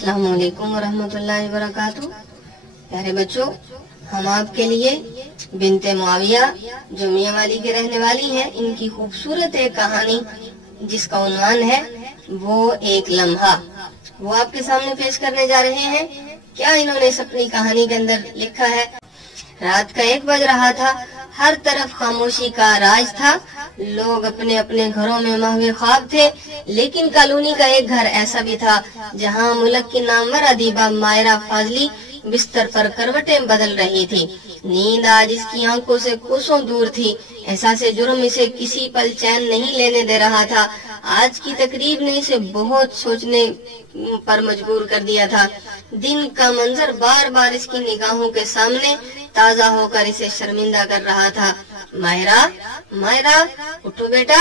अस्सलाम वालेकुम वरहमतुल्लाहि वबरकातुहू। प्यारे बच्चों, हम आपके लिए बिनते मुआविया जो मियां वाली के रहने वाली हैं, इनकी खूबसूरत एक कहानी जिसका उन्वान है वो एक लम्हा, वो आपके सामने पेश करने जा रहे हैं। क्या इन्होंने इस अपनी कहानी के अंदर लिखा है। रात का 1 बज रहा था, हर तरफ खामोशी का राज था। लोग अपने अपने घरों में महवे ख्वाब थे, लेकिन कॉलोनी का एक घर ऐसा भी था जहां मुल्क की नामवर अदीबा मायरा फाजली बिस्तर पर करवटें बदल रही थी। नींद आज इसकी आंखों से कोसों दूर थी। एहसासे जुर्म इसे किसी पल चैन नहीं लेने दे रहा था। आज की तकरीब ने इसे बहुत सोचने पर मजबूर कर दिया था। दिन का मंजर बार बार इसकी निगाहों के सामने ताजा होकर इसे शर्मिंदा कर रहा था। मायरा, मायरा, उठो बेटा,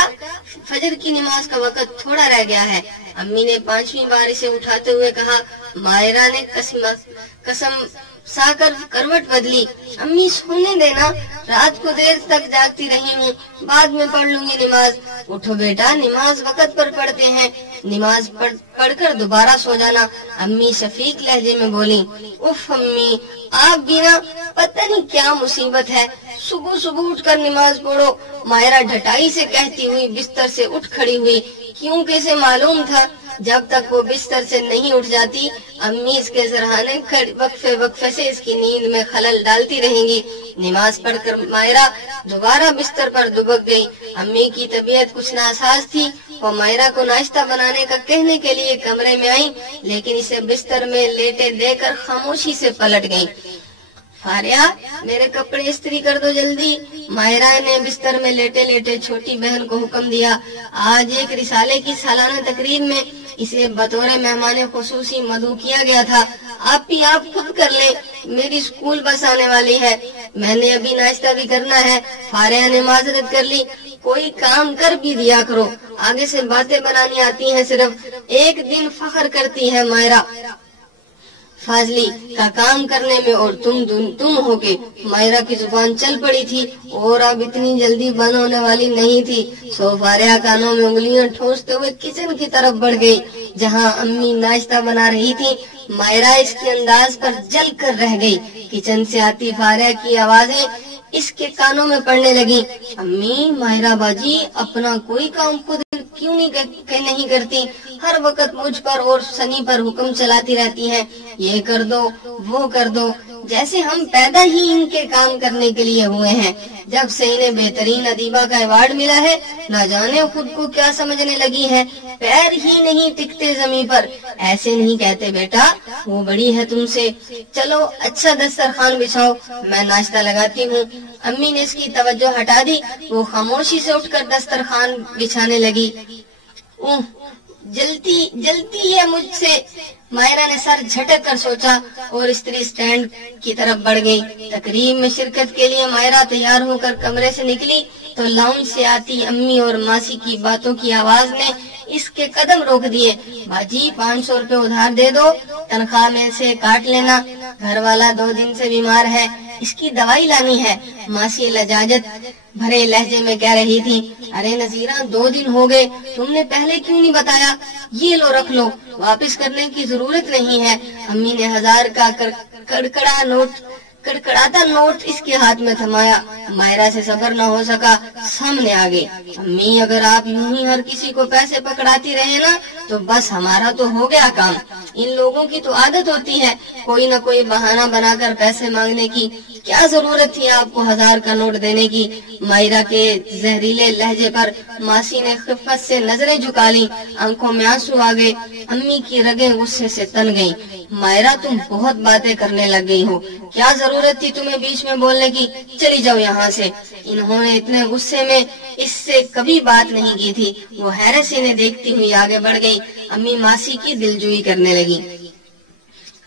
फजर की नमाज का वक्त थोड़ा रह गया है। अम्मी ने 5वीं बार इसे उठाते हुए कहा। मायरा ने कसम साकर करवट बदली। अम्मी सोने देना, रात को देर तक जागती रही हूँ, बाद में पढ़ लूंगी नमाज। उठो बेटा, नमाज वक्त पर पढ़ते हैं, नमाज पढ़कर दोबारा सो जाना। अम्मी शफीक लहजे में बोली। उफ अम्मी, आप भी ना, पता नहीं क्या मुसीबत है, सुबह सुबह उठकर नमाज पढ़ो। मायरा ढटाई से कहती हुई बिस्तर से उठ खड़ी हुई, क्योंकि इसे मालूम था जब तक वो बिस्तर से नहीं उठ जाती, अम्मी इसके जरहाने वक्फे वक्फे से इसकी नींद में खलल डालती रहेंगी। नमाज पढ़कर मायरा दोबारा बिस्तर पर दुबक गई। अम्मी की तबीयत कुछ नासाज थी। वो मायरा को नाश्ता बनाने का कहने के लिए कमरे में आई, लेकिन इसे बिस्तर में लेटे देकर खामोशी से पलट गई। फारिया, मेरे कपड़े इस्त्री कर दो जल्दी। मायरा ने बिस्तर में लेटे लेटे छोटी बहन को हुक्म दिया। आज एक रिसाले की सालाना तकरीब में इसे बतौर मेहमान खुसूसी मदऊ किया गया था। आप खुद कर ले, मेरी स्कूल बस आने वाली है, मैंने अभी नाश्ता भी करना है। फारिया ने माजरत कर ली। कोई काम कर भी दिया करो, आगे से बातें बनानी आती हैं सिर्फ, एक दिन फख्र करती है मायरा फाजली का काम करने में और तुम होके। मायरा की जुबान चल पड़ी थी और अब इतनी जल्दी बंद होने वाली नहीं थी। सो फारिया कानों में उंगलियां ठोंसते हुए किचन की तरफ बढ़ गई, जहां अम्मी नाश्ता बना रही थी। मायरा इसके अंदाज पर जल कर रह गई। किचन से आती फारिया की आवाजें इसके कानों में पड़ने लगी। अम्मी, मायरा बाजी अपना कोई काम खुद क्यों नहीं करती, हर वक्त मुझ पर और सनी पर हुक्म चलाती रहती हैं, ये कर दो वो कर दो, जैसे हम पैदा ही इनके काम करने के लिए हुए हैं। जब से इन्हें बेहतरीन अदीबा का अवार्ड मिला है, न जाने खुद को क्या समझने लगी है, पैर ही नहीं टिकते जमीन पर। ऐसे नहीं कहते बेटा, वो बड़ी है तुमसे। चलो अच्छा दस्तरखान बिछाओ, मैं नाश्ता लगाती हूँ। अम्मी ने इसकी तवज्जो हटा दी। वो खामोशी से उठकर दस्तरखान बिछाने लगी। जलती है मुझसे, मायरा ने सर झटक कर सोचा और स्त्री स्टैंड की तरफ बढ़ गई। तकरीब में शिरकत के लिए मायरा तैयार होकर कमरे से निकली तो लाउंज से आती अम्मी और मासी की बातों की आवाज ने इसके कदम रोक दिए। बाजी, 500 रुपए उधार दे दो, तनख्वाह में से काट लेना, घर वाला 2 दिन से बीमार है, इसकी दवाई लानी है। मासी लजाजत भरे लहजे में कह रही थी। अरे नजीरा, 2 दिन हो गए, तुमने पहले क्यों नहीं बताया। ये लो, रख लो, वापस करने की जरूरत नहीं है। अम्मी ने 1000 का कड़कड़ाता नोट इसके हाथ में थमाया। मायरा से सब्र न हो सका, सामने आ गई। अम्मी, अगर आप यूं ही हर किसी को पैसे पकड़ाती रहे ना, तो बस हमारा तो हो गया काम। इन लोगों की तो आदत होती है कोई न कोई बहाना बनाकर पैसे मांगने की। क्या जरूरत थी आपको 1000 का नोट देने की। मायरा के जहरीले लहजे पर मासी ने खिफ़्फ़त से नजरें झुका ली, आंखों में आंसू आ गए। अम्मी की रगें गुस्से से तन गईं। मायरा, तुम बहुत बातें करने लग गई हो, क्या जरूरत थी तुम्हें बीच में बोलने की, चली जाओ यहाँ से। इन्होंने इतने गुस्से में इससे कभी बात नहीं की थी। वो हैरत से इन्हें देखती हुई आगे बढ़ गई। अम्मी मासी की दिलजोई करने लगी।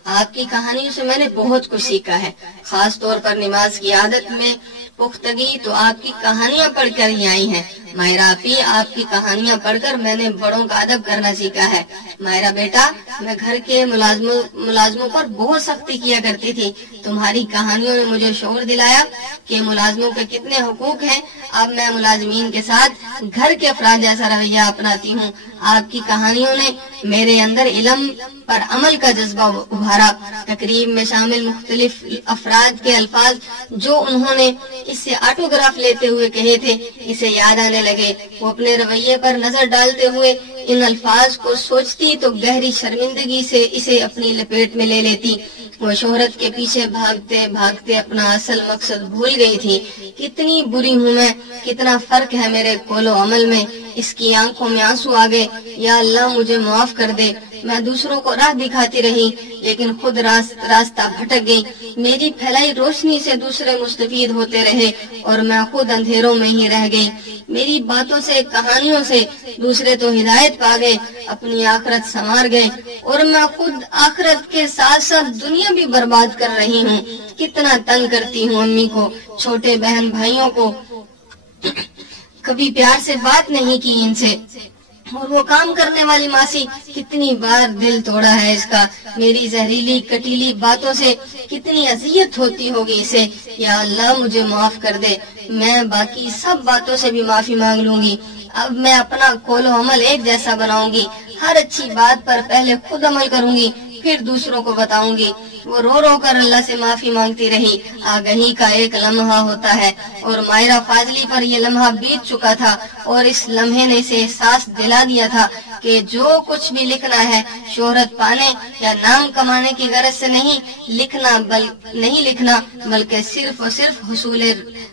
आपकी कहानियों से मैंने बहुत कुछ सीखा है, खास तौर पर नमाज की आदत में पुख्तगी तो आपकी कहानियां पढ़कर ही आई हैं। मायरा आपी, आपकी कहानियां पढ़कर मैंने बड़ों का अदब करना सीखा है। मायरा बेटा, मैं घर के मुलाजमों पर बहुत सख्ती किया करती थी। तुम्हारी कहानियों ने मुझे शऊर दिलाया कि मुलाजमों के कितने हुकूक हैं। अब मैं मुलाजमीन के साथ घर के अफराद जैसा रवैया अपनाती हूँ। आपकी कहानियों ने मेरे अंदर इल्म पर अमल का जज्बा उभारा। तकरीब में शामिल मुख्तलिफ अफराद के अल्फाज जो उन्होंने इससे ऑटोग्राफ लेते हुए कहे थे, इसे याद आने लगे। वो अपने रवैये पर नजर डालते हुए इन अल्फाज को सोचती तो गहरी शर्मिंदगी से इसे अपनी लपेट में ले लेती। वो शोहरत के पीछे भागते भागते अपना असल मकसद भूल गई थी। कितनी बुरी हूँ मैं, कितना फर्क है मेरे कोलो अमल में। इसकी आंखों में आंसू आ गए। या अल्लाह, मुझे माफ कर दे। मैं दूसरों को राह दिखाती रही लेकिन खुद रास्ता भटक गई। मेरी फैलाई रोशनी से दूसरे मुस्तफीद होते रहे और मैं खुद अंधेरों में ही रह गई। मेरी बातों से, कहानियों से दूसरे तो हिदायत पा गए, अपनी आखिरत संवार गए और मैं खुद आखिरत के साथ साथ दुनिया भी बर्बाद कर रही हूँ। कितना तंग करती हूँ अम्मी को, छोटे बहन भाइयों को। कभी प्यार से बात नहीं की इनसे। और वो काम करने वाली मासी, कितनी बार दिल तोड़ा है इसका। मेरी जहरीली कटीली बातों से कितनी अजियत होती होगी इसे। या अल्लाह, मुझे माफ कर दे। मैं बाकी सब बातों से भी माफी मांग लूंगी। अब मैं अपना कोलो अमल एक जैसा बनाऊंगी। हर अच्छी बात पर पहले खुद अमल करूंगी, फिर दूसरों को बताऊंगी। वो रो रो कर अल्लाह से माफी मांगती रही। आगही का एक लम्हा होता है और मायरा फाजली पर यह लम्हा बीत चुका था और इस लम्हे ने इसे एहसास दिला दिया था कि जो कुछ भी लिखना है शोहरत पाने या नाम कमाने की गरज से नहीं लिखना बल्कि सिर्फ और सिर्फ हुसूल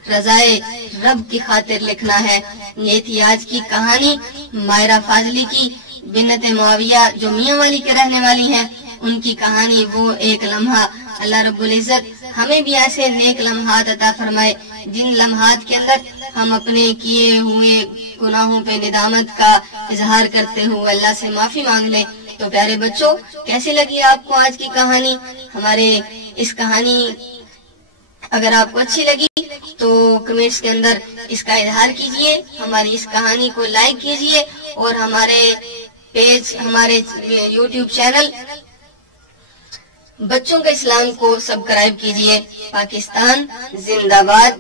रजाए रब की खातिर लिखना है। ये थी आज की कहानी मायरा फाजली की। बिन्नत मुआविया जो मियां वाली के रहने वाली हैं, उनकी कहानी वो एक लम्हा। अल्लाह रब्बुल इज्जत हमें भी ऐसे नेक लम्हात अता फरमाए जिन लम्हात के अंदर हम अपने किए हुए गुनाहों पे निदामत का इजहार करते हुए अल्लाह से माफी मांग लें। तो प्यारे बच्चों, कैसी लगी आपको आज की कहानी? हमारे इस कहानी अगर आपको अच्छी लगी तो कमेंट्स के अंदर इसका इजहार कीजिए, हमारी इस कहानी को लाइक कीजिए और हमारे पेज, हमारे यूट्यूब चैनल बच्चों का इस्लाम को सब्सक्राइब कीजिए। पाकिस्तान जिंदाबाद।